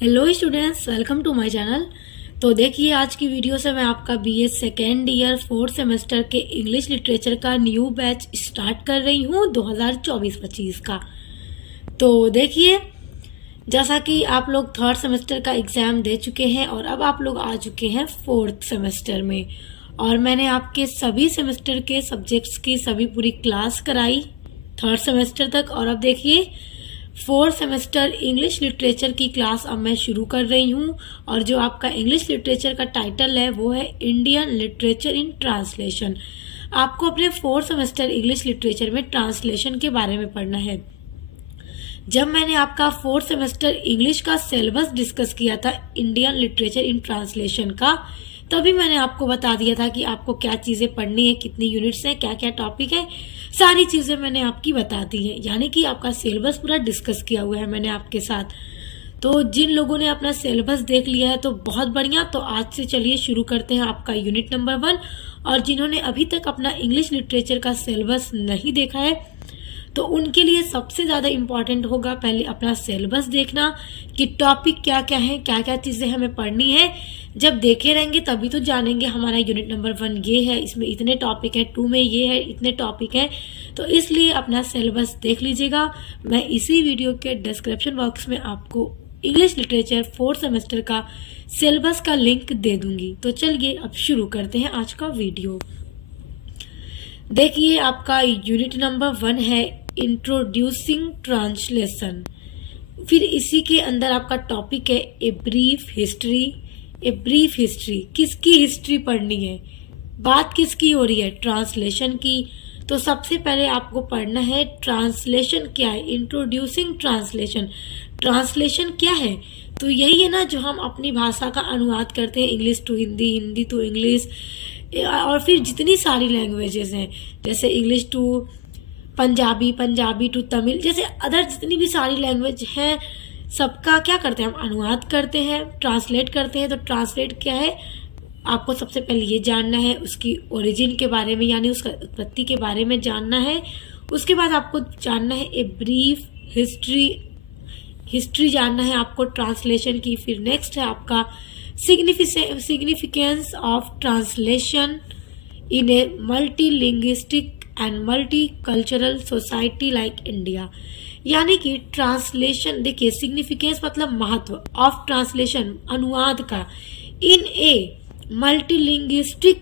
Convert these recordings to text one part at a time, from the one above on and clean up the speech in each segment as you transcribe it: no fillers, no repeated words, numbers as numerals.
Hello students, welcome to my channel. तो देखिए, आज की वीडियो से मैं आपका BA second year 4th semester के इंग्लिश लिटरेचर का न्यू बैच स्टार्ट कर रही हूँ 2024-25 का। तो देखिए, जैसा कि आप लोग 3rd सेमेस्टर का एग्जाम दे चुके हैं और अब आप लोग आ चुके हैं 4th सेमेस्टर में, और मैंने आपके सभी सेमेस्टर के सब्जेक्ट्स की सभी पूरी क्लास कराई 3rd सेमेस्टर तक। और अब देखिए, 4th सेमेस्टर इंग्लिश लिटरेचर की क्लास अब मैं शुरू कर रही हूँ। और जो आपका इंग्लिश लिटरेचर का टाइटल है वो है इंडियन लिटरेचर इन ट्रांसलेशन। आपको अपने 4th सेमेस्टर इंग्लिश लिटरेचर में ट्रांसलेशन के बारे में पढ़ना है। जब मैंने आपका 4th सेमेस्टर इंग्लिश का सिलेबस डिस्कस किया था इंडियन लिटरेचर इन ट्रांसलेशन का, तभी मैंने आपको बता दिया था कि आपको क्या चीजें पढ़नी है, कितनी यूनिट्स हैं, क्या क्या टॉपिक है, सारी चीजें मैंने आपकी बता दी है। यानी कि आपका सिलेबस पूरा डिस्कस किया हुआ है मैंने आपके साथ। तो जिन लोगों ने अपना सिलेबस देख लिया है तो बहुत बढ़िया। तो आज से चलिए शुरू करते हैं आपका यूनिट नंबर 1। और जिन्होंने अभी तक अपना इंग्लिश लिटरेचर का सिलेबस नहीं देखा है तो उनके लिए सबसे ज्यादा इम्पोर्टेंट होगा पहले अपना सिलेबस देखना कि टॉपिक क्या क्या है, क्या क्या चीजें हमें पढ़नी है। जब देखे रहेंगे तभी तो जानेंगे हमारा यूनिट नंबर 1 ये है, इसमें इतने टॉपिक है, 2 में ये है, इतने टॉपिक है। तो इसलिए अपना सिलेबस देख लीजिएगा। मैं इसी वीडियो के डिस्क्रिप्शन बॉक्स में आपको इंग्लिश लिटरेचर 4th सेमेस्टर का सिलेबस का लिंक दे दूंगी। तो चलिए अब शुरू करते हैं आज का वीडियो। देखिए, आपका यूनिट नंबर 1 है इंट्रोड्यूसिंग ट्रांसलेशन। फिर इसी के अंदर आपका टॉपिक है a brief history. A brief history, किसकी हिस्ट्री पढ़नी है, बात किसकी हो रही है, ट्रांसलेशन की। तो सबसे पहले आपको पढ़ना है ट्रांसलेशन क्या है, इंट्रोड्यूसिंग ट्रांसलेशन। ट्रांसलेशन क्या है? तो यही है ना जो हम अपनी भाषा का अनुवाद करते हैं, English to Hindi, Hindi to English, और फिर जितनी सारी लैंग्वेजेस हैं जैसे English to Punjabi, Punjabi to Tamil, जैसे अदर जितनी भी सारी लैंग्वेज हैं सबका क्या करते हैं हम, अनुवाद करते हैं, ट्रांसलेट करते हैं। तो ट्रांसलेट क्या है, आपको सबसे पहले ये जानना है उसकी ओरिजिन के बारे में, यानी उसका उत्पत्ति के बारे में जानना है। उसके बाद आपको जानना है ए ब्रीफ हिस्ट्री, हिस्ट्री जानना है आपको ट्रांसलेशन की। फिर नेक्स्ट है आपका significance of translation in a multilinguistic and multicultural society like India. यानी कि ट्रांसलेशन, देखिए सिग्निफिकेंस मतलब महत्व, ऑफ ट्रांसलेशन अनुवाद का, इन ए मल्टीलिंग्विस्टिक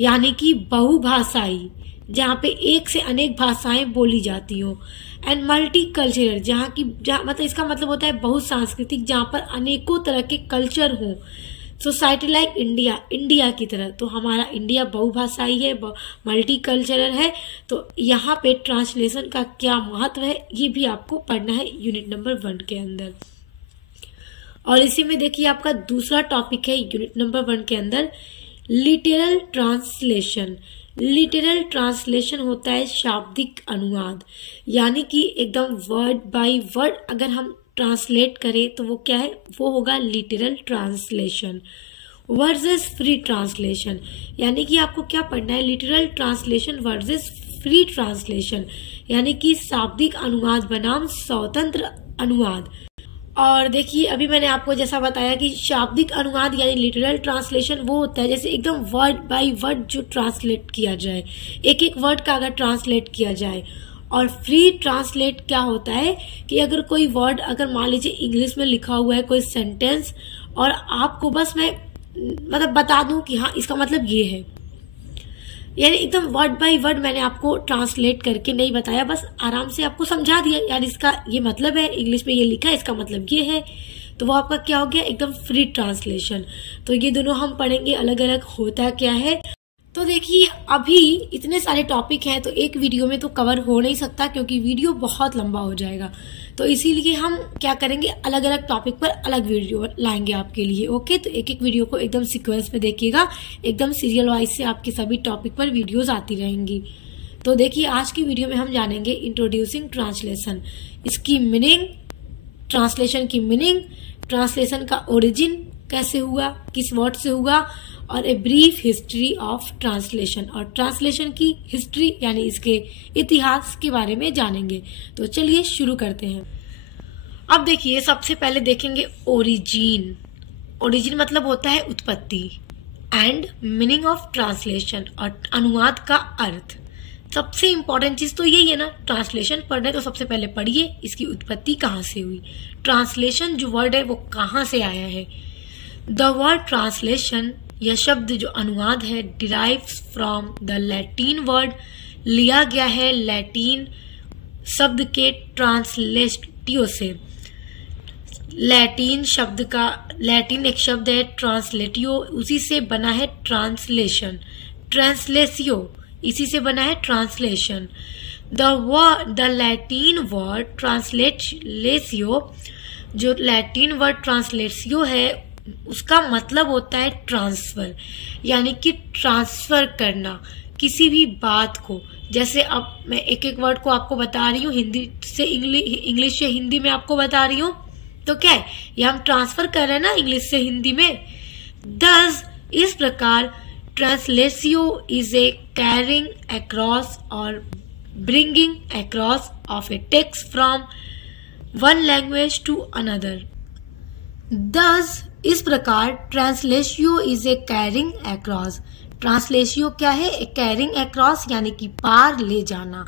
यानी कि बहुभाषाई, जहाँ पे एक से अनेक भाषाएं बोली जाती हो, एंड मल्टी कल्चरल जहाँ मतलब इसका मतलब होता है बहुत सांस्कृतिक, जहाँ पर अनेकों तरह के कल्चर हों। सोसाइटी लाइक इंडिया, इंडिया की तरह। तो हमारा इंडिया बहुभाषाई है, मल्टी कल्चरल है। तो यहाँ पे ट्रांसलेशन का क्या महत्व है ये भी आपको पढ़ना है यूनिट नंबर 1 के अंदर। और इसी में देखिए आपका दूसरा टॉपिक है यूनिट नंबर 1 के अंदर लिटरल ट्रांसलेशन। लिटरल ट्रांसलेशन होता है शाब्दिक अनुवाद, यानी कि एकदम वर्ड बाय वर्ड अगर हम ट्रांसलेट करें तो वो क्या है, वो होगा literal translation versus free translation. यानी कि आपको क्या पढ़ना है, literal translation versus free translation, यानी कि शाब्दिक अनुवाद बनाम स्वतंत्र अनुवाद। और देखिए, अभी मैंने आपको जैसा बताया कि शाब्दिक अनुवाद यानी लिटरल ट्रांसलेशन वो होता है जैसे एकदम वर्ड बाय वर्ड जो ट्रांसलेट किया जाए, एक एक वर्ड का अगर ट्रांसलेट किया जाए। और फ्री ट्रांसलेट क्या होता है कि अगर कोई वर्ड, अगर मान लीजिए इंग्लिश में लिखा हुआ है कोई सेंटेंस, और आपको बस मैं मतलब बता दूं कि हाँ इसका मतलब ये है, यानी एकदम वर्ड बाय वर्ड मैंने आपको ट्रांसलेट करके नहीं बताया, बस आराम से आपको समझा दिया, यानी इसका ये मतलब है, इंग्लिश में ये लिखा है, इसका मतलब ये है। तो वो आपका क्या हो गया, एकदम फ्री ट्रांसलेशन। तो ये दोनों हम पढ़ेंगे अलग अलग होता क्या है। तो देखिए, अभी इतने सारे टॉपिक हैं तो एक वीडियो में तो कवर हो नहीं सकता क्योंकि वीडियो बहुत लंबा हो जाएगा। तो इसीलिए हम क्या करेंगे, अलग अलग टॉपिक पर अलग वीडियो लाएंगे आपके लिए। ओके, तो एक एक वीडियो को एकदम सीक्वेंस में देखिएगा, एकदम सीरियल वाइज से आपके सभी टॉपिक पर वीडियोस आती रहेंगी। तो देखिए, आज की वीडियो में हम जानेंगे इंट्रोड्यूसिंग ट्रांसलेशन, इसकी मीनिंग, ट्रांसलेशन की मीनिंग, ट्रांसलेशन का ओरिजिन कैसे हुआ, किस वर्ड से हुआ, और a brief history of translation, और ट्रांसलेशन की हिस्ट्री यानी इसके इतिहास के बारे में जानेंगे। तो चलिए शुरू करते हैं। अब देखिए सबसे पहले देखेंगे ओरिजिन। ओरिजिन मतलब होता है उत्पत्ति, एंड मीनिंग ऑफ ट्रांसलेशन और अनुवाद का अर्थ। सबसे इंपॉर्टेंट चीज तो यही है ना, ट्रांसलेशन पढ़ रहे तो सबसे पहले पढ़िए इसकी उत्पत्ति कहाँ से हुई। ट्रांसलेशन जो वर्ड है वो कहाँ से आया है। द वर्ड ट्रांसलेशन, यह शब्द जो अनुवाद है, derives from the Latin word, लिया गया है लैटिन शब्द के ट्रांसलेटियो से। लैटिन एक शब्द है ट्रांसलेटियो, उसी से बना है ट्रांसलेशन। ट्रांसलेसियो इसी से बना है ट्रांसलेशन। द लैटिन वर्ड ट्रांसलेसियो, जो लैटिन वर्ड ट्रांसलेसियो है उसका मतलब होता है ट्रांसफर, यानी कि ट्रांसफर करना किसी भी बात को। जैसे अब मैं एक एक वर्ड को आपको बता रही हूँ, हिंदी से इंग्लिश से हिंदी में आपको बता रही हूँ, तो क्या है ये हम ट्रांसफर कर रहे हैं ना इंग्लिश से हिंदी में। दस इस प्रकार translatio is a carrying across और bringing across of a text from one language to another. दस इस प्रकार translatio is a carrying across. Translatio क्या है, ए कैरिंग अक्रॉस यानी कि पार ले जाना,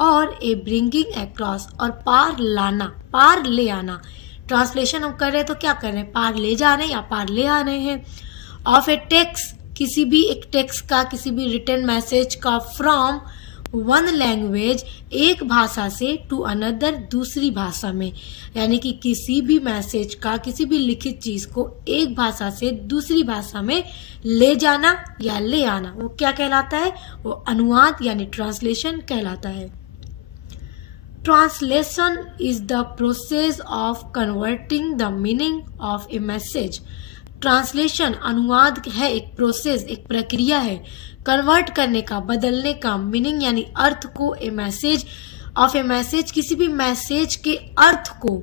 और ए ब्रिंगिंग अक्रॉस और पार लाना, पार ले आना। ट्रांसलेशन हम कर रहे हैं तो क्या कर रहे हैं, पार ले जा रहे हैं या पार ले आ रहे हैं। ऑफ ए टेक्स्ट, किसी भी एक टेक्स्ट का, किसी भी रिटन मैसेज का, फ्रॉम वन लैंग्वेज एक भाषा से टू अनदर दूसरी भाषा में, यानी कि किसी भी मैसेज का, किसी भी लिखित चीज को एक भाषा से दूसरी भाषा में ले जाना या ले आना, वो क्या कहलाता है, वो अनुवाद यानी ट्रांसलेशन कहलाता है। Translation is the process of converting the meaning of A message. Translation अनुवाद है एक प्रोसेस, एक प्रक्रिया है कन्वर्ट करने का, बदलने का, मीनिंग यानी अर्थ को, ए मैसेज ऑफ ए मैसेज किसी भी मैसेज के अर्थ को,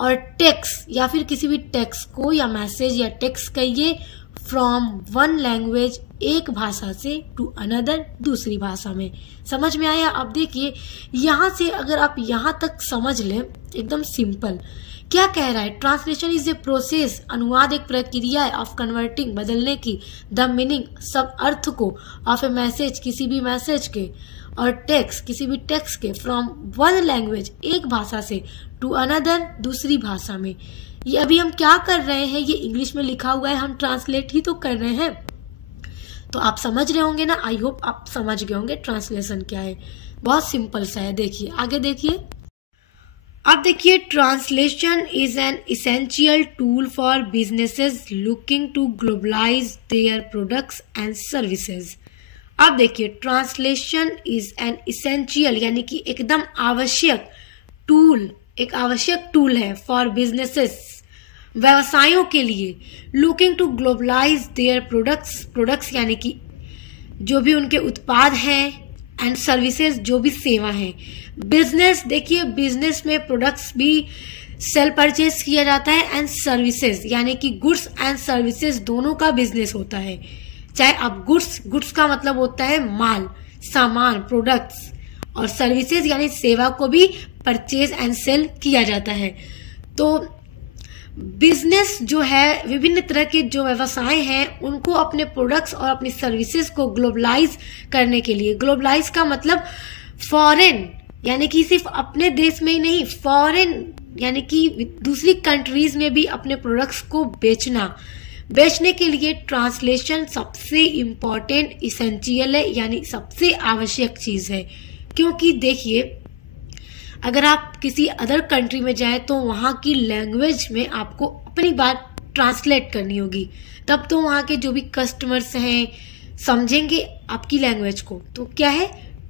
और टेक्स्ट या फिर किसी भी टेक्स्ट को या मैसेज या टेक्स्ट कहिए, फ्रॉम वन लैंग्वेज एक भाषा से टू अनदर दूसरी भाषा में। समझ में आया। अब देखिए यहाँ से अगर आप यहाँ तक समझ लें, एकदम सिंपल क्या कह रहा है, ट्रांसलेशन इज ए प्रोसेस, अनुवाद एक प्रक्रिया है, ऑफ कन्वर्टिंग बदलने की, द मीनिंग सब अर्थ को, ऑफ ए मैसेज किसी भी मैसेज के, और टेक्स्ट किसी भी टेक्स्ट के, फ्रॉम वन लैंग्वेज एक भाषा से टू अनदर दूसरी भाषा में। ये अभी हम क्या कर रहे हैं, ये इंग्लिश में लिखा हुआ है, हम ट्रांसलेट ही तो कर रहे हैं, तो आप समझ रहे होंगे ना। आई होप आप समझ गए होंगे ट्रांसलेशन क्या है, बहुत सिंपल सा है। देखिए आगे देखिए। अब देखिए translation is an essential tool for businesses looking to globalise their products and services. अब देखिए ट्रांसलेशन इज एन इसेंशियल यानी कि एकदम आवश्यक टूल, एक आवश्यक टूल है फॉर बिजनेसेस व्यवसायों के लिए, looking to globalise their products यानी कि जो भी उनके उत्पाद हैं, एंड सर्विसेज जो भी सेवा है। बिजनेस देखिए, बिजनेस में प्रोडक्ट्स भी सेल परचेज किया जाता है, एंड सर्विसेज यानी कि गुड्स एंड सर्विसेज दोनों का बिजनेस होता है। चाहे आप गुड्स का मतलब होता है माल, सामान, प्रोडक्ट्स, और सर्विसेज यानी सेवा को भी परचेज एंड सेल किया जाता है। तो बिजनेस जो है, विभिन्न तरह के जो व्यवसाय हैं उनको अपने प्रोडक्ट्स और अपनी सर्विसेज को ग्लोबलाइज करने के लिए, ग्लोबलाइज का मतलब फॉरेन यानी कि सिर्फ अपने देश में ही नहीं, फॉरेन यानी कि दूसरी कंट्रीज में भी अपने प्रोडक्ट्स को बेचने के लिए ट्रांसलेशन सबसे इम्पोर्टेंट इसेंशियल है, यानी सबसे आवश्यक चीज है। क्योंकि देखिए अगर आप किसी अदर कंट्री में जाए तो वहाँ की लैंग्वेज में आपको अपनी बात ट्रांसलेट करनी होगी, तब तो वहाँ के जो भी कस्टमर्स हैं समझेंगे आपकी लैंग्वेज को। तो क्या है,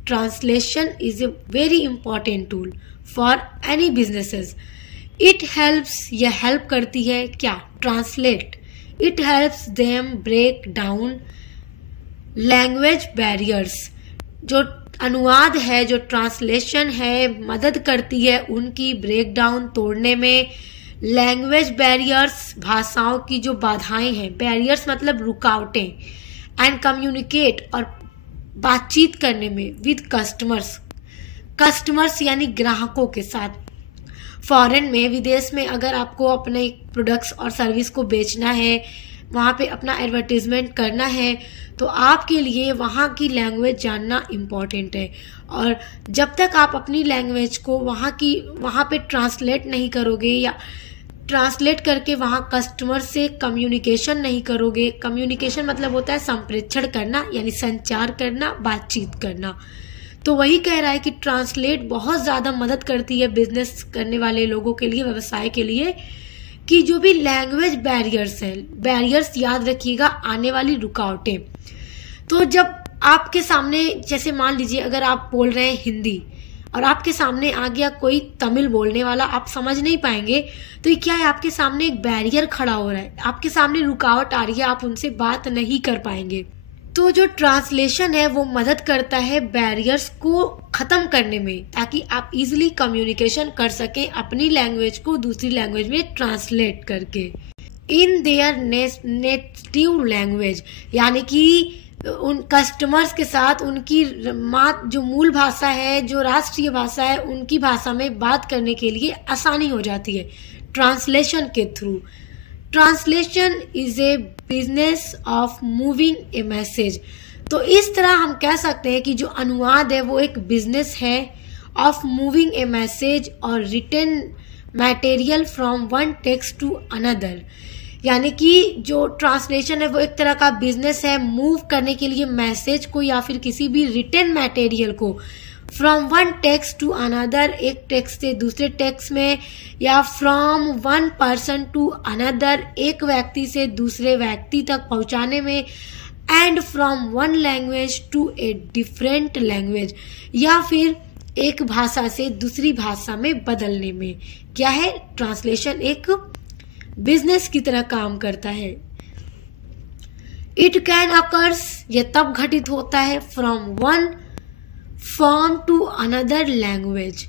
translation is a very important tool for any businesses. It helps, यह हेल्प करती है क्या, translate, it helps them break down language barriers. जो अनुवाद है, जो ट्रांसलेशन है, मदद करती है उनकी ब्रेक डाउन तोड़ने में। लैंग्वेज बैरियर्स, भाषाओं की जो बाधाएं हैं, बैरियर्स मतलब रुकावटें, एंड कम्युनिकेट और बातचीत करने में विद कस्टमर्स यानी ग्राहकों के साथ। फॉरेन में, विदेश में अगर आपको अपने प्रोडक्ट्स और सर्विस को बेचना है, वहाँ पे अपना एडवर्टीजमेंट करना है, तो आपके लिए वहाँ की लैंग्वेज जानना इम्पॉर्टेंट है। और जब तक आप अपनी लैंग्वेज को वहाँ पे ट्रांसलेट नहीं करोगे या ट्रांसलेट करके वहाँ कस्टमर से कम्युनिकेशन नहीं करोगे, कम्युनिकेशन मतलब होता है संप्रेषण करना, यानी संचार करना, बातचीत करना। तो वही कह रहा है कि ट्रांसलेट बहुत ज़्यादा मदद करती है बिजनेस करने वाले लोगों के लिए, व्यवसाय के लिए, कि जो भी लैंग्वेज बैरियर्स है, बैरियर्स याद रखिएगा, आने वाली रुकावटें। तो जब आपके सामने, जैसे मान लीजिए अगर आप बोल रहे हैं हिंदी और आपके सामने आ गया कोई तमिल बोलने वाला, आप समझ नहीं पाएंगे, तो ये क्या है, आपके सामने एक बैरियर खड़ा हो रहा है, आपके सामने रुकावट आ रही है, आप उनसे बात नहीं कर पाएंगे। तो जो ट्रांसलेशन है वो मदद करता है बैरियर्स को ख़त्म करने में, ताकि आप इजीली कम्युनिकेशन कर सकें अपनी लैंग्वेज को दूसरी लैंग्वेज में ट्रांसलेट करके इन देयर नेटिव लैंग्वेज, यानी कि उन कस्टमर्स के साथ उनकी जो मूल भाषा है, जो राष्ट्रीय भाषा है, उनकी भाषा में बात करने के लिए आसानी हो जाती है ट्रांसलेशन के through. Translation is A business of moving a message. तो इस तरह हम कह सकते हैं कि जो अनुवाद है वो एक बिजनेस है ऑफ मूविंग ए मैसेज और written material from one text to another, यानी कि जो ट्रांसलेशन है वो एक तरह का बिजनेस है मूव करने के लिए मैसेज को या फिर किसी भी रिटन मटेरियल को from one text to another, एक टेक्स्ट से दूसरे टेक्स्ट में, या from one person to another, एक व्यक्ति से दूसरे व्यक्ति तक पहुंचाने में, and from one language to a different language, या फिर एक भाषा से दूसरी भाषा में बदलने में। क्या है, ट्रांसलेशन एक बिजनेस की तरह काम करता है। इट कैन अकर्स, ये तब घटित होता है from one form to another language,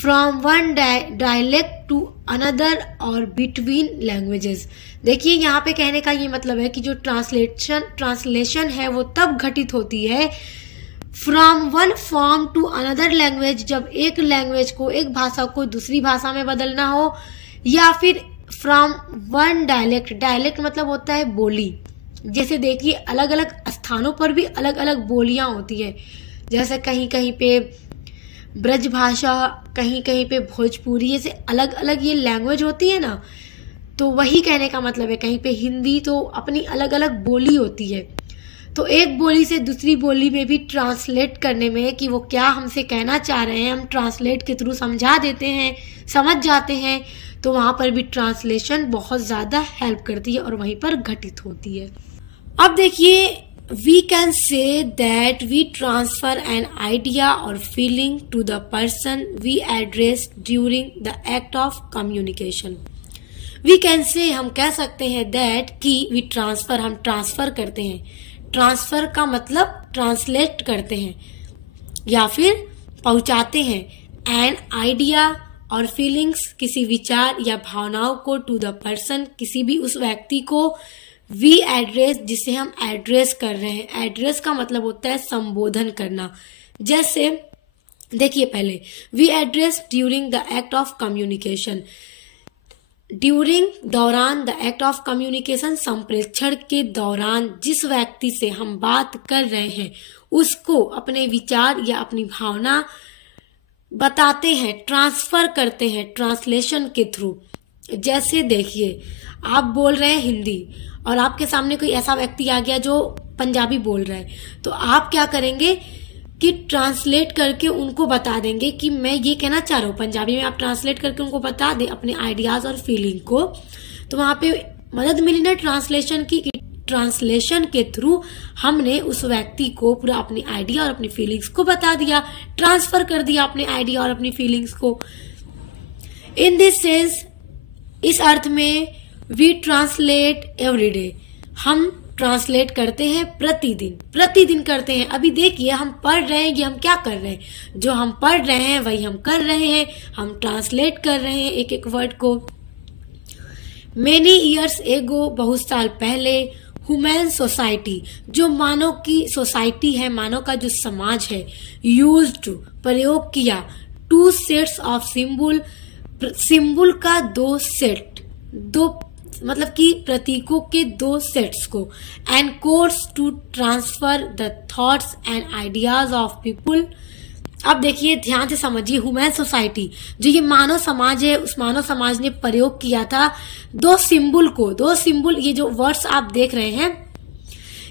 from one dialect to another और बिटवीन लैंग्वेजेस। देखिए यहाँ पे कहने का ये मतलब है कि जो ट्रांसलेशन है वो तब घटित होती है from one form to another language, जब एक लैंग्वेज को, एक भाषा को दूसरी भाषा में बदलना हो, या फिर फ्रॉम वन डायलेक्ट, डायलेक्ट मतलब होता है बोली। जैसे देखिए अलग अलग स्थानों पर भी अलग अलग बोलियां होती है, जैसे कहीं कहीं पे ब्रज भाषा, कहीं कहीं पे भोजपुरी, ऐसे अलग अलग ये लैंग्वेज होती है ना। तो वही कहने का मतलब है, कहीं पे हिंदी तो अपनी अलग अलग बोली होती है, तो एक बोली से दूसरी बोली में भी ट्रांसलेट करने में कि वो क्या हमसे कहना चाह रहे हैं, हम ट्रांसलेट के थ्रू समझा देते हैं, समझ जाते हैं, तो वहाँ पर भी ट्रांसलेशन बहुत ज़्यादा हेल्प करती है और वहीं पर घटित होती है। अब देखिए, we can say that we transfer an idea और feeling to the person we address during the act of communication. We can say, हम कह सकते हैं, दैट कि वी ट्रांसफर, हम ट्रांसफर करते हैं। ट्रांसफर का मतलब ट्रांसलेट करते हैं या फिर पहुंचाते हैं एन आइडिया और फीलिंग्स, किसी विचार या भावनाओं को, टू द पर्सन, किसी भी उस व्यक्ति को, वी एड्रेस, जिसे हम एड्रेस कर रहे हैं। एड्रेस का मतलब होता है संबोधन करना। जैसे देखिए पहले, we address during the act of communication, during, दौरान, द एक्ट ऑफ कम्युनिकेशन, संप्रेषण के दौरान जिस व्यक्ति से हम बात कर रहे हैं उसको अपने विचार या अपनी भावना बताते हैं, ट्रांसफर करते हैं ट्रांसलेशन के थ्रू। जैसे देखिए, आप बोल रहे हैं हिंदी और आपके सामने कोई ऐसा व्यक्ति आ गया जो पंजाबी बोल रहा है, तो आप क्या करेंगे कि ट्रांसलेट करके उनको बता देंगे कि मैं ये कहना चाह रहा हूँ। पंजाबी में आप ट्रांसलेट करके उनको बता दें अपने आइडियाज और फीलिंग को, तो वहाँ पे मदद मिली ना ट्रांसलेशन की। ट्रांसलेशन के थ्रू हमने उस व्यक्ति को पूरा अपनी आइडिया और अपनी फीलिंग्स को बता दिया, ट्रांसफर कर दिया अपने आइडिया और अपनी फीलिंग्स को। इन दिस सेंस, इस अर्थ में, वी ट्रांसलेट एवरीडे, हम ट्रांसलेट करते हैं प्रतिदिन करते हैं। अभी देखिए, हम पढ़ रहे हैं, ये हम क्या कर रहे हैं, जो हम पढ़ रहे हैं वही हम कर रहे हैं, हम ट्रांसलेट कर रहे हैं एक एक वर्ड को। मेनी ईयर्स एगो, बहुत साल पहले, ह्यूमन सोसाइटी, जो मानव की सोसाइटी है, मानव का जो समाज है, यूज्ड, प्रयोग किया, two sets of symbol, symbol का दो सेट, दो मतलब कि प्रतीकों के दो सेट्स को, and codes to transfer the thoughts and ideas of people. अब देखिए ध्यान से समझिए, ह्यूमन सोसाइटी जो ये मानव समाज है, उस मानव समाज ने प्रयोग किया था दो सिंबल, ये जो वर्ड्स आप देख रहे हैं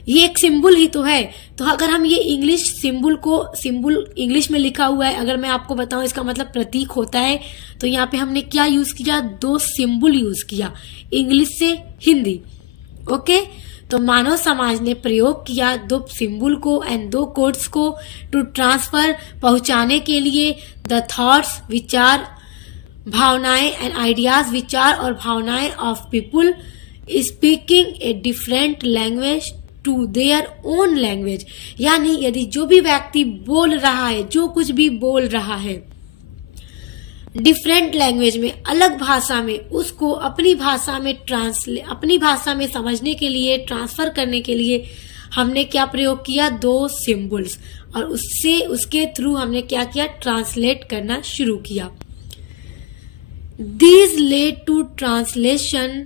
ये एक सिंबल ही तो है। तो अगर हम ये इंग्लिश सिंबल इंग्लिश में लिखा हुआ है, अगर मैं आपको बताऊं इसका मतलब प्रतीक होता है, तो यहाँ पे हमने क्या यूज किया, दो सिंबल यूज किया, इंग्लिश से हिंदी। ओके, तो मानव समाज ने प्रयोग किया दो सिंबल को एंड दो कोड्स को टू ट्रांसफर, पहुंचाने के लिए, द थॉट्स विचार, भावनाएं एंड आइडियाज विचार और भावनाएं of people speaking a different language to their own language. यानी यदि जो भी व्यक्ति बोल रहा है, जो कुछ भी बोल रहा है डिफरेंट लैंग्वेज में, अलग भाषा में, उसको अपनी भाषा में समझने के लिए, ट्रांसफर करने के लिए हमने क्या प्रयोग किया, दो सिंबल्स, और उसके थ्रू हमने क्या किया, ट्रांसलेट करना शुरू किया। These led to translation,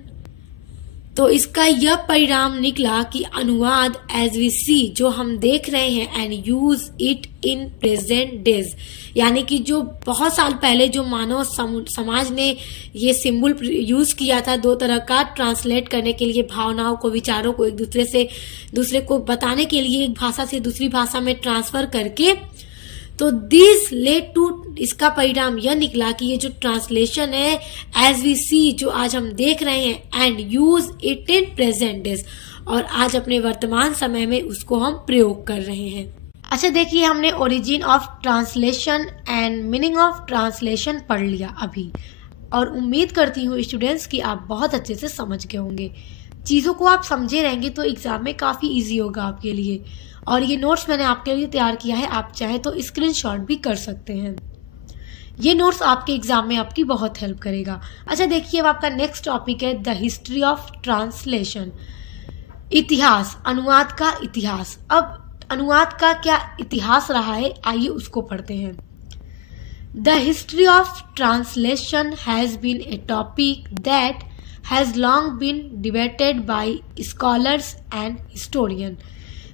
तो इसका यह परिणाम निकला कि अनुवाद एज वी सी, जो हम देख रहे हैं, and use it in present days, यानी कि जो बहुत साल पहले जो मानव समाज ने ये सिंबल यूज किया था दो तरह का ट्रांसलेट करने के लिए, भावनाओं को, विचारों को एक दूसरे को बताने के लिए, एक भाषा से दूसरी भाषा में ट्रांसफर करके, तो दिस लेड टू, इसका परिणाम यह निकला कि ये जो ट्रांसलेशन है एज वी सी, जो आज हम देख रहे हैं, and use it in present days, और आज अपने वर्तमान समय में उसको हम प्रयोग कर रहे हैं। अच्छा देखिए, हमने origin of translation and meaning of translation पढ़ लिया अभी, और उम्मीद करती हूँ स्टूडेंट्स कि आप बहुत अच्छे से समझ गए होंगे। चीज़ों को आप समझे रहेंगे तो एग्जाम में काफ़ी इजी होगा आपके लिए। और ये नोट्स मैंने आपके लिए तैयार किया है, आप चाहे तो स्क्रीनशॉट भी कर सकते हैं। ये नोट्स आपके एग्जाम में आपकी बहुत हेल्प करेगा। अच्छा देखिए, अब आपका नेक्स्ट टॉपिक है द हिस्ट्री ऑफ ट्रांसलेशन, इतिहास, अनुवाद का इतिहास। अब अनुवाद का क्या इतिहास रहा है, आइए उसको पढ़ते हैं। The history of translation has been a topic that has long been debated by scholars and historian.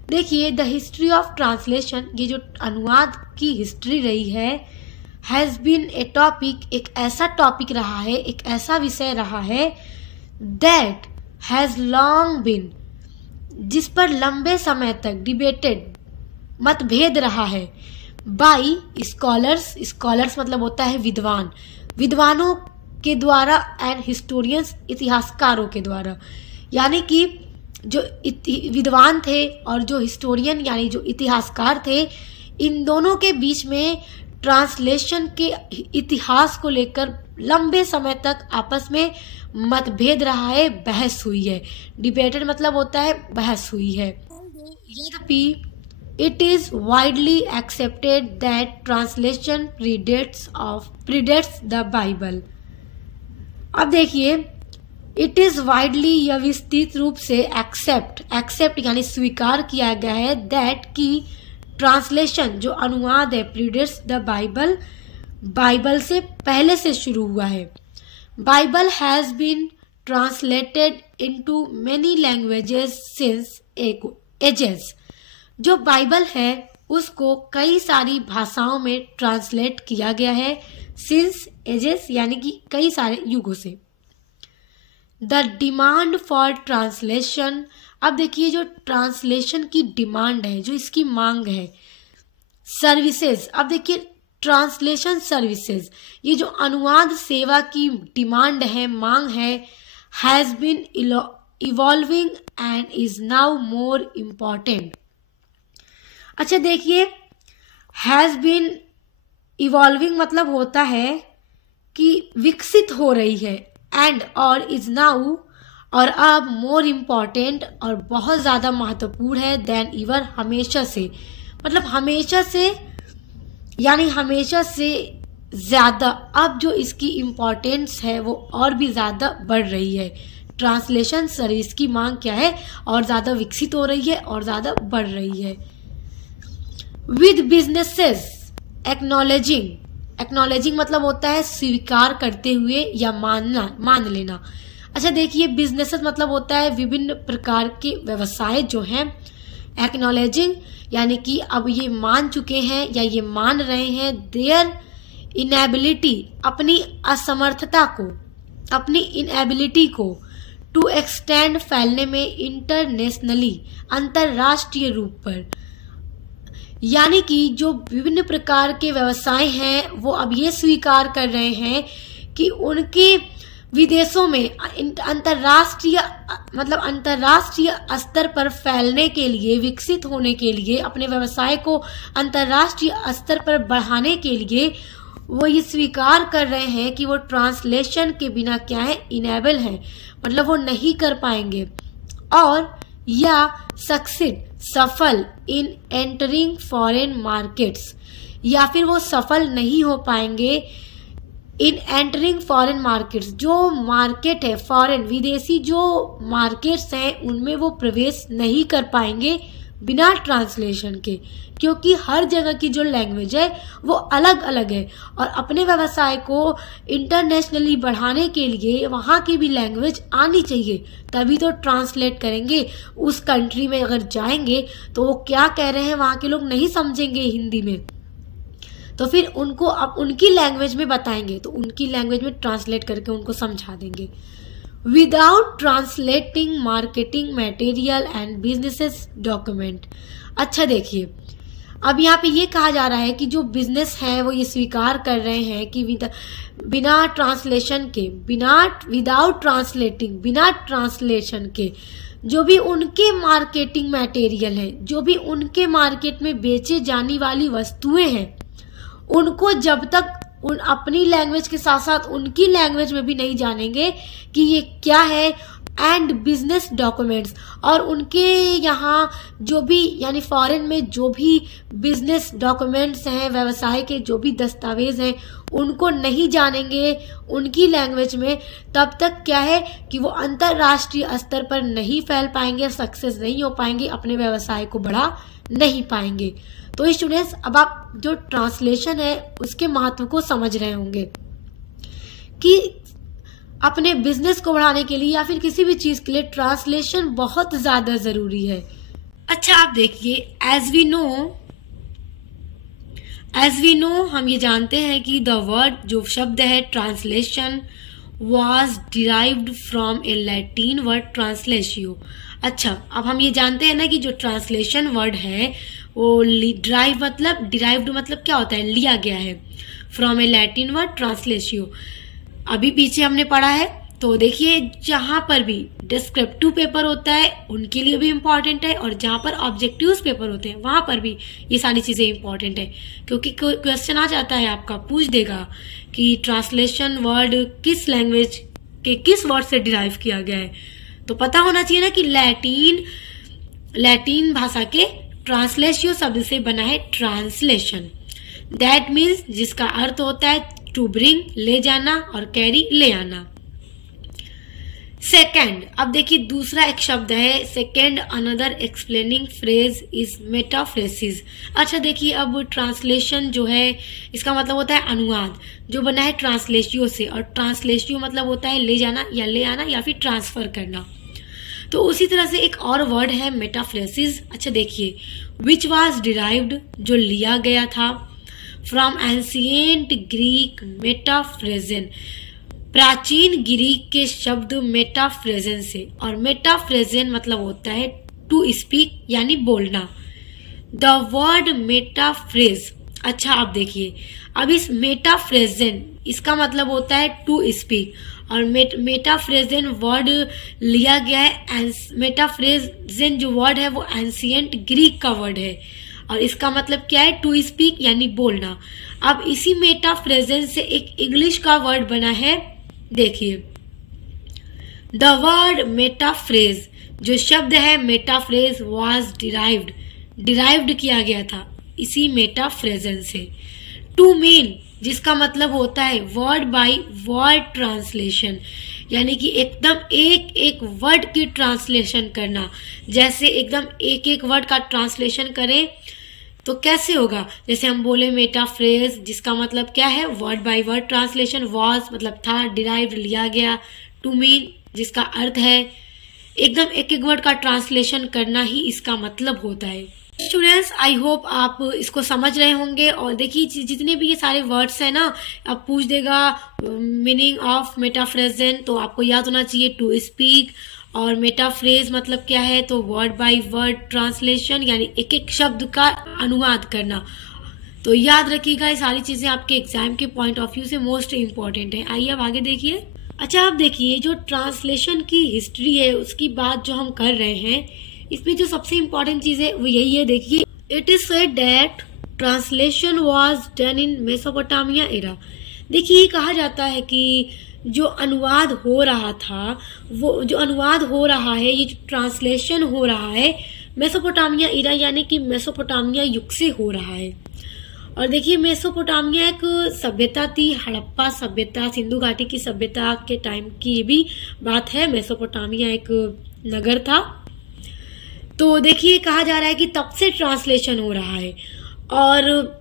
देखिए, द हिस्ट्री ऑफ ट्रांसलेशन, ये जो अनुवाद की हिस्ट्री रही है, हैज बीन ए टॉपिक, एक ऐसा टॉपिक रहा है, एक ऐसा विषय रहा है, दैट हैज लॉन्ग बीन, जिस पर लंबे समय तक डिबेटेड, मतभेद रहा है, बाई स्कॉलर्स मतलब होता है विद्वान, विद्वानों के द्वारा, एंड हिस्टोरियंस, इतिहासकारों के द्वारा। यानी कि जो विद्वान थे और जो हिस्टोरियन यानी जो इतिहासकार थे, इन दोनों के बीच में ट्रांसलेशन के इतिहास को लेकर लंबे समय तक आपस में मतभेद रहा है, बहस हुई है। डिबेटेड मतलब होता है बहस हुई है। यद्यपि it is widely accepted that translation predates the Bible. अब देखिए, इट इज वाइडली, यह विस्तृत रूप से एक्सेप्ट यानी स्वीकार किया गया है, दैट की ट्रांसलेशन जो अनुवाद है, प्रीडेट्स द बाइबल, बाइबल से पहले से शुरू हुआ है। Bible has been translated into many languages since ages. जो बाइबल है उसको कई सारी भाषाओं में ट्रांसलेट किया गया है, सिंस एजेस यानी कि कई सारे युगों से। द डिमांड फॉर ट्रांसलेशन, अब देखिए जो ट्रांसलेशन की डिमांड है, जो इसकी मांग है, सर्विसेज, अब देखिए ट्रांसलेशन सर्विसेज, ये जो अनुवाद सेवा की डिमांड है, मांग है, has been evolving and is now more important. अच्छा देखिए, हैज बीन इवॉल्विंग मतलब होता है कि विकसित हो रही है, एंड और इज नाउ और अब मोर इम्पॉर्टेंट और बहुत ज़्यादा महत्वपूर्ण है, देन इवर हमेशा से, मतलब हमेशा से यानी हमेशा से ज़्यादा अब जो इसकी इम्पोर्टेंस है वो और भी ज़्यादा बढ़ रही है। ट्रांसलेशन सर्विस की मांग क्या है, और ज़्यादा विकसित हो रही है और ज़्यादा बढ़ रही है। विद बिजनेसेस एक्नॉलेजिंग एक्नॉलेजिंग मतलब होता है स्वीकार करते हुए या मान लेना। अच्छा देखिए, बिजनेसेस मतलब होता है विभिन्न प्रकार के व्यवसाय जो हैं। एक्नॉलेजिंग यानी कि अब ये मान चुके हैं या ये मान रहे हैं देयर इनएबिलिटी, अपनी असमर्थता को, अपनी इनएबिलिटी को, टू एक्सटेंड, फैलने में, इंटरनेशनली, अंतरराष्ट्रीय रूप पर। यानी कि जो विभिन्न प्रकार के व्यवसाय हैं वो अब ये स्वीकार कर रहे हैं कि उनके विदेशों में अंतरराष्ट्रीय मतलब अंतरराष्ट्रीय स्तर पर फैलने के लिए, विकसित होने के लिए, अपने व्यवसाय को अंतरराष्ट्रीय स्तर पर बढ़ाने के लिए वो ये स्वीकार कर रहे हैं कि वो ट्रांसलेशन के बिना क्या है, इनेबल है, मतलब वो नहीं कर पाएंगे, और या सक्सीड, सफल, इन एंटरिंग फॉरेन मार्केट्स, या फिर वो सफल नहीं हो पाएंगे इन एंटरिंग फॉरेन मार्केट्स, जो मार्केट है फॉरेन, विदेशी जो मार्केट्स हैं उनमें वो प्रवेश नहीं कर पाएंगे बिना ट्रांसलेशन के, क्योंकि हर जगह की जो लैंग्वेज है वो अलग अलग है, और अपने व्यवसाय को इंटरनेशनली बढ़ाने के लिए वहाँ की भी लैंग्वेज आनी चाहिए, तभी तो ट्रांसलेट करेंगे। उस कंट्री में अगर जाएंगे तो वो क्या कह रहे हैं वहाँ के लोग नहीं समझेंगे हिंदी में, तो फिर उनको अब उनकी लैंग्वेज में बताएंगे तो उनकी लैंग्वेज में ट्रांसलेट करके उनको समझा देंगे। Without translating marketing material and businesses document. अच्छा देखिए, अब यहाँ पे ये कहा जा रहा है कि जो बिजनेस है वो ये स्वीकार कर रहे हैं कि बिना ट्रांसलेशन के, विदाउट ट्रांसलेटिंग, बिना ट्रांसलेशन के जो भी उनके मार्केटिंग मटेरियल है, जो भी उनके मार्केट में बेचे जाने वाली वस्तुएं हैं, उनको जब तक उन अपनी लैंग्वेज के साथ साथ उनकी लैंग्वेज में भी नहीं जानेंगे कि ये क्या है, एंड बिजनेस डॉक्यूमेंट्स, और उनके यहाँ जो भी यानी फॉरेन में जो भी बिजनेस डॉक्यूमेंट्स हैं, व्यवसाय के जो भी दस्तावेज हैं, उनको नहीं जानेंगे उनकी लैंग्वेज में, तब तक क्या है कि वो अंतरराष्ट्रीय स्तर पर नहीं फैल पाएंगे, सक्सेस नहीं हो पाएंगे, अपने व्यवसाय को बढ़ा नहीं पाएंगे। तो स्टूडेंट्स, अब आप जो ट्रांसलेशन है उसके महत्व को समझ रहे होंगे कि अपने बिजनेस को बढ़ाने के लिए या फिर किसी भी चीज के लिए ट्रांसलेशन बहुत ज्यादा जरूरी है। अच्छा आप देखिए, एज वी नो हम ये जानते हैं कि द वर्ड, जो शब्द है translation, was derived from a Latin word translatio. अच्छा, अब हम ये जानते हैं ना कि जो ट्रांसलेशन वर्ड है वो डिराइव्ड मतलब क्या होता है, लिया गया है, फ्रॉम ए लैटिन वर्ड ट्रांसलेशियो। अभी पीछे हमने पढ़ा है, तो देखिए जहां पर भी डिस्क्रिप्टिव पेपर होता है उनके लिए भी इम्पोर्टेंट है, और जहां पर ऑब्जेक्टिव पेपर होते हैं वहां पर भी ये सारी चीजें इम्पोर्टेंट है, क्योंकि क्वेश्चन आ जाता है आपका, पूछ देगा कि ट्रांसलेशन वर्ड किस लैंग्वेज के किस वर्ड से डिराइव किया गया है, तो पता होना चाहिए ना कि लैटिन भाषा के ट्रांसलेशियो शब्द से बना है ट्रांसलेशन। दैट मीन्स, जिसका अर्थ होता है टू ब्रिंग, ले जाना, और कैरी, ले आना। सेकेंड, अब देखिए दूसरा एक शब्द है second, another explaining phrase is metaphrasis. अच्छा देखिए, अब ट्रांसलेशन जो है इसका मतलब होता है अनुवाद, जो बना है ट्रांसलेशियो से, और ट्रांसलेशियो मतलब होता है ले जाना या ले आना या फिर ट्रांसफर करना। तो उसी तरह से एक और वर्ड है मेटाफ्रेसिस। अच्छा देखिए, विच वाज डिराइव्ड, जो लिया गया था, फ्रॉम एंशिएंट ग्रीक मेटाफ्रेजन, प्राचीन ग्रीक के शब्द मेटाफ्रेजन से, और मेटाफ्रेजन मतलब होता है टू स्पीक यानी बोलना। द वर्ड मेटाफ्रेज, अच्छा आप देखिए, अब इस मेटाफ्रेजन इसका मतलब होता है टू स्पीक, और मेटाफ्रेजन वर्ड लिया गया है, मेटाफ्रेजन जो वर्ड है वो एंशिएंट ग्रीक का वर्ड है, और इसका मतलब क्या है, टू स्पीक यानी बोलना। अब इसी मेटाफ्रेजन से एक इंग्लिश का वर्ड बना है, देखिए द वर्ड मेटाफ्रेज, जो शब्द है मेटाफ्रेज वाज डिराइव्ड किया गया था इसी मेटाफ्रेजन से। टू मीन, जिसका मतलब होता है वर्ड बाय वर्ड ट्रांसलेशन, यानी कि एकदम एक एक वर्ड की ट्रांसलेशन करना, जैसे एकदम एक एक वर्ड का ट्रांसलेशन करें तो कैसे होगा, जैसे हम बोले मेटाफ्रेज जिसका मतलब क्या है, word by word translation, was मतलब था, डिराइव्ड लिया गया, टू मीन जिसका अर्थ है एकदम एक एक वर्ड का ट्रांसलेशन करना ही इसका मतलब होता है। स्टूडेंट्स, आई होप आप इसको समझ रहे होंगे। और देखिए जितने भी ये सारे वर्ड्स हैं ना, अब पूछ देगा मीनिंग ऑफ मेटाफ्रेजन, तो आपको याद होना चाहिए टू स्पीक। और मेटाफ्रेज मतलब क्या है, तो वर्ड बाय वर्ड ट्रांसलेशन यानी एक एक शब्द का अनुवाद करना। तो याद रखिएगा, ये सारी चीजें आपके एग्जाम के पॉइंट ऑफ व्यू से मोस्ट इम्पोर्टेंट है। आइए अब आगे देखिए। अच्छा, अब देखिए जो ट्रांसलेशन की हिस्ट्री है उसकी बात जो हम कर रहे हैं, इसमें जो सबसे इम्पोर्टेंट चीज है वो यही है। देखिए, it is said that translation was done in Mesopotamia era. देखिए, कहा जाता है कि जो अनुवाद हो रहा था, वो जो अनुवाद हो रहा है, ये जो ट्रांसलेशन हो रहा है, मेसोपोटामिया एरा यानी कि मेसोपोटामिया युग से हो रहा है। और देखिए, मेसोपोटामिया एक सभ्यता थी, हड़प्पा सभ्यता, सिंधु घाटी की सभ्यता के टाइम की ये भी बात है। मेसोपोटामिया एक नगर था। तो देखिए, कहा जा रहा है कि तब से ट्रांसलेशन हो रहा है। और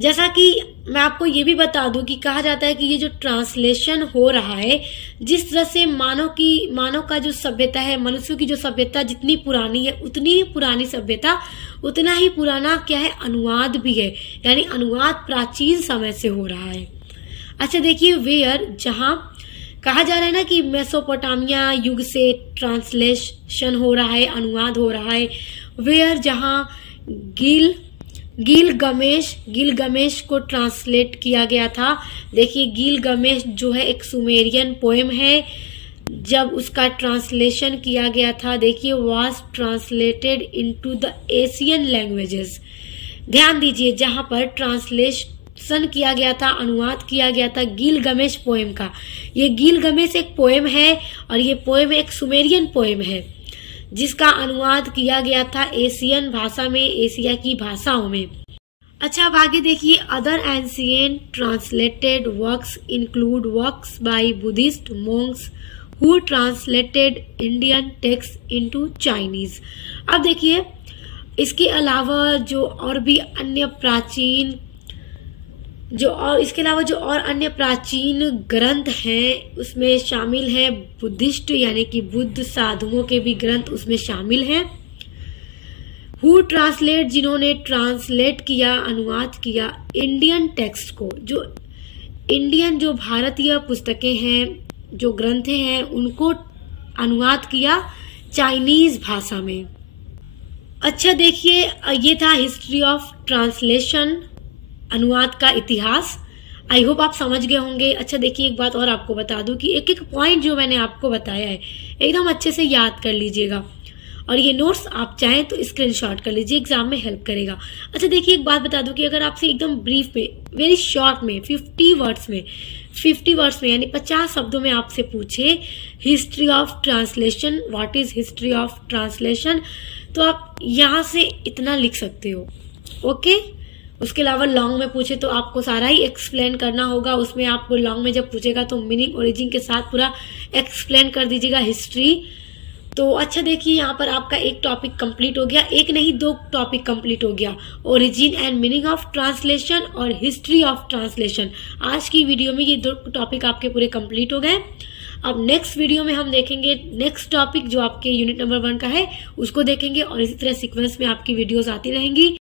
जैसा कि मैं आपको ये भी बता दूं कि कहा जाता है कि ये जो ट्रांसलेशन हो रहा है, जिस तरह से मानव का जो सभ्यता है, मनुष्यों की जो सभ्यता जितनी पुरानी है, उतनी ही पुरानी सभ्यता, उतना ही पुराना क्या है, अनुवाद भी है। यानी अनुवाद प्राचीन समय से हो रहा है। अच्छा देखिए, वेयर जहां कहा जा रहा है ना कि मेसोपोटामिया युग से ट्रांसलेशन हो रहा है, अनुवाद हो रहा है। वेयर जहां गिलगमेश को ट्रांसलेट किया गया था। देखिए, गिलगमेश जो है एक सुमेरियन पोएम है। जब उसका ट्रांसलेशन किया गया था, देखिए, was translated into the Asian languages. ध्यान दीजिए, जहां पर ट्रांसलेशन किया गया था, अनुवाद किया गया था गिलगमेश पोएम का। ये गिलगमेश एक पोएम है और ये पोएम एक सुमेरियन पोएम है जिसका अनुवाद किया गया था एशियन भाषा में, एशिया की भाषाओं में। अच्छा, अब आगे देखिए, other ancient translated works include works by Buddhist monks who translated Indian text into Chinese. अब देखिए, इसके अलावा जो और अन्य प्राचीन ग्रंथ हैं उसमें शामिल है बुद्धिस्ट यानी कि बुद्ध साधुओं के भी ग्रंथ उसमें शामिल हैं। हु ट्रांसलेट, जिन्होंने ट्रांसलेट किया, अनुवाद किया इंडियन टेक्स्ट को, जो इंडियन जो भारतीय पुस्तकें हैं, जो ग्रंथें हैं, उनको अनुवाद किया चाइनीज भाषा में। अच्छा देखिए, ये था हिस्ट्री ऑफ ट्रांसलेशन, अनुवाद का इतिहास। आई होप आप समझ गए होंगे। अच्छा देखिए, एक बात और आपको बता दूं कि एक एक पॉइंट जो मैंने आपको बताया है एकदम अच्छे से याद कर लीजिएगा। और ये नोट्स आप चाहें तो स्क्रीनशॉट कर लीजिए, एग्जाम में हेल्प करेगा। अच्छा देखिए, एक बात बता दूं कि अगर आपसे एकदम ब्रीफ में, वेरी शॉर्ट में, 50 वर्ड्स में यानी 50 शब्दों में आपसे पूछे history of translation, what is history of translation, तो आप यहाँ से इतना लिख सकते हो। ओके, उसके अलावा लॉन्ग में पूछे तो आपको सारा ही एक्सप्लेन करना होगा। उसमें आपको लॉन्ग में जब पूछेगा तो मीनिंग ओरिजिन के साथ पूरा एक्सप्लेन कर दीजिएगा हिस्ट्री। तो अच्छा देखिए, यहाँ पर आपका एक टॉपिक कंप्लीट हो गया, एक नहीं 2 टॉपिक कंप्लीट हो गया, origin and meaning of translation और हिस्ट्री ऑफ ट्रांसलेशन। आज की वीडियो में ये 2 टॉपिक आपके पूरे कंप्लीट हो गए। अब नेक्स्ट वीडियो में हम देखेंगे नेक्स्ट टॉपिक जो आपके यूनिट नंबर 1 का है, उसको देखेंगे और इसी तरह सीक्वेंस में आपकी वीडियोस आती रहेंगी।